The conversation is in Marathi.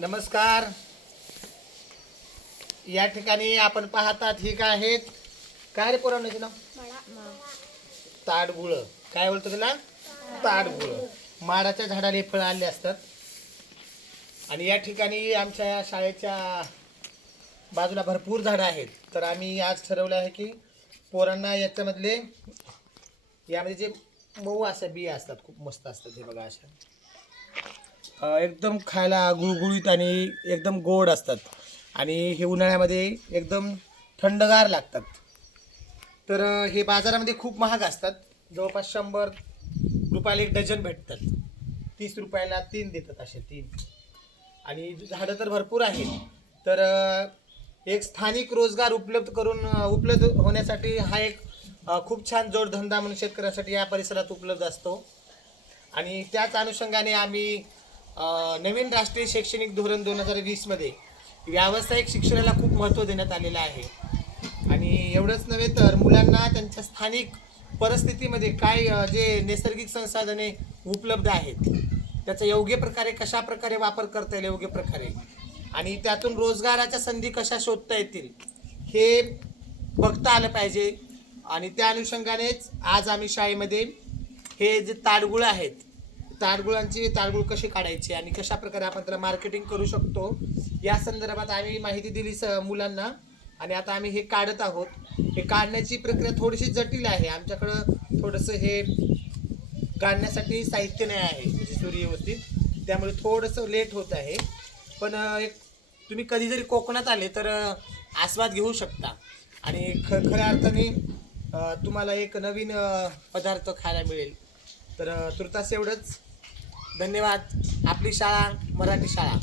नमस्कार. या ठिकाणी आपण पाहतात ही काय आहेत, काय रे पोरांचे नाव? ताडगुळ. काय बोलतो त्याला? ताडगुळ. माडाच्या झाडाला फळं आले असतात. आणि या ठिकाणी आमच्या या शाळेच्या बाजूला भरपूर झाडं आहेत. तर आम्ही आज ठरवलं आहे की पोरांना याच्यामधले यामध्ये जे मऊ अशा बिया असतात, खूप मस्त असतात. हे बघा, अशा एकदम खायला गुळगुळीत आणि एकदम गोड असतात. आणि हे उन्हाळ्यामध्ये एकदम थंडगार लागतात. तर हे बाजारामध्ये खूप महाग असतात. जवळपास 100 रुपयाला एक डझन भेटतात. 30 रुपयाला 3 देतात, असे 3. आणि झाडं तर भरपूर आहेत. तर एक स्थानिक रोजगार उपलब्ध होण्यासाठी हा एक खूप छान जोडधंदा म्हणून शेतकऱ्यांसाठी या परिसरात उपलब्ध असतो. आणि त्याच अनुषंगाने आम्ही नवीन राष्ट्रीय शैक्षणिक धोरण 2020 मध्ये व्यावसायिक शिक्षणाला खूप महत्त्व देण्यात आलेलं आहे. आणि एवढंच नव्हे तर मुलांना त्यांच्या स्थानिक परिस्थितीमध्ये काय जे नैसर्गिक संसाधने उपलब्ध आहेत त्याचा योग्य प्रकारे कशा प्रकारे वापर करता येईल, योग्य प्रकारे, आणि त्यातून रोजगाराच्या संधी कशा शोधता येतील हे बघता आलं पाहिजे. आणि त्या अनुषंगानेच आज आम्ही शाळेमध्ये हे जे ताडगुळ आहेत, ताडगुळ कशी काढायची आणि कशा प्रकारे आपण त्याला मार्केटिंग करू शकतो या संदर्भात आम्ही माहिती दिली मुलांना. आणि आता आम्ही हे काढत आहोत. हे काढण्याची प्रक्रिया थोडीशी जटिल आहे. आमच्याकडं थोडंसं हे काढण्यासाठी साहित्य नाही आहे, म्हणजे सूर्यवस्थित, त्यामुळे थोडंसं लेट होत आहे. पण तुम्ही कधी जरी कोकणात आले तर आस्वाद घेऊ शकता. आणि खऱ्या अर्थाने तुम्हाला एक नवीन पदार्थ खायला मिळेल. तर तुर्तास एवढंच. धन्यवाद. आपली शाळा मराठी शाळा.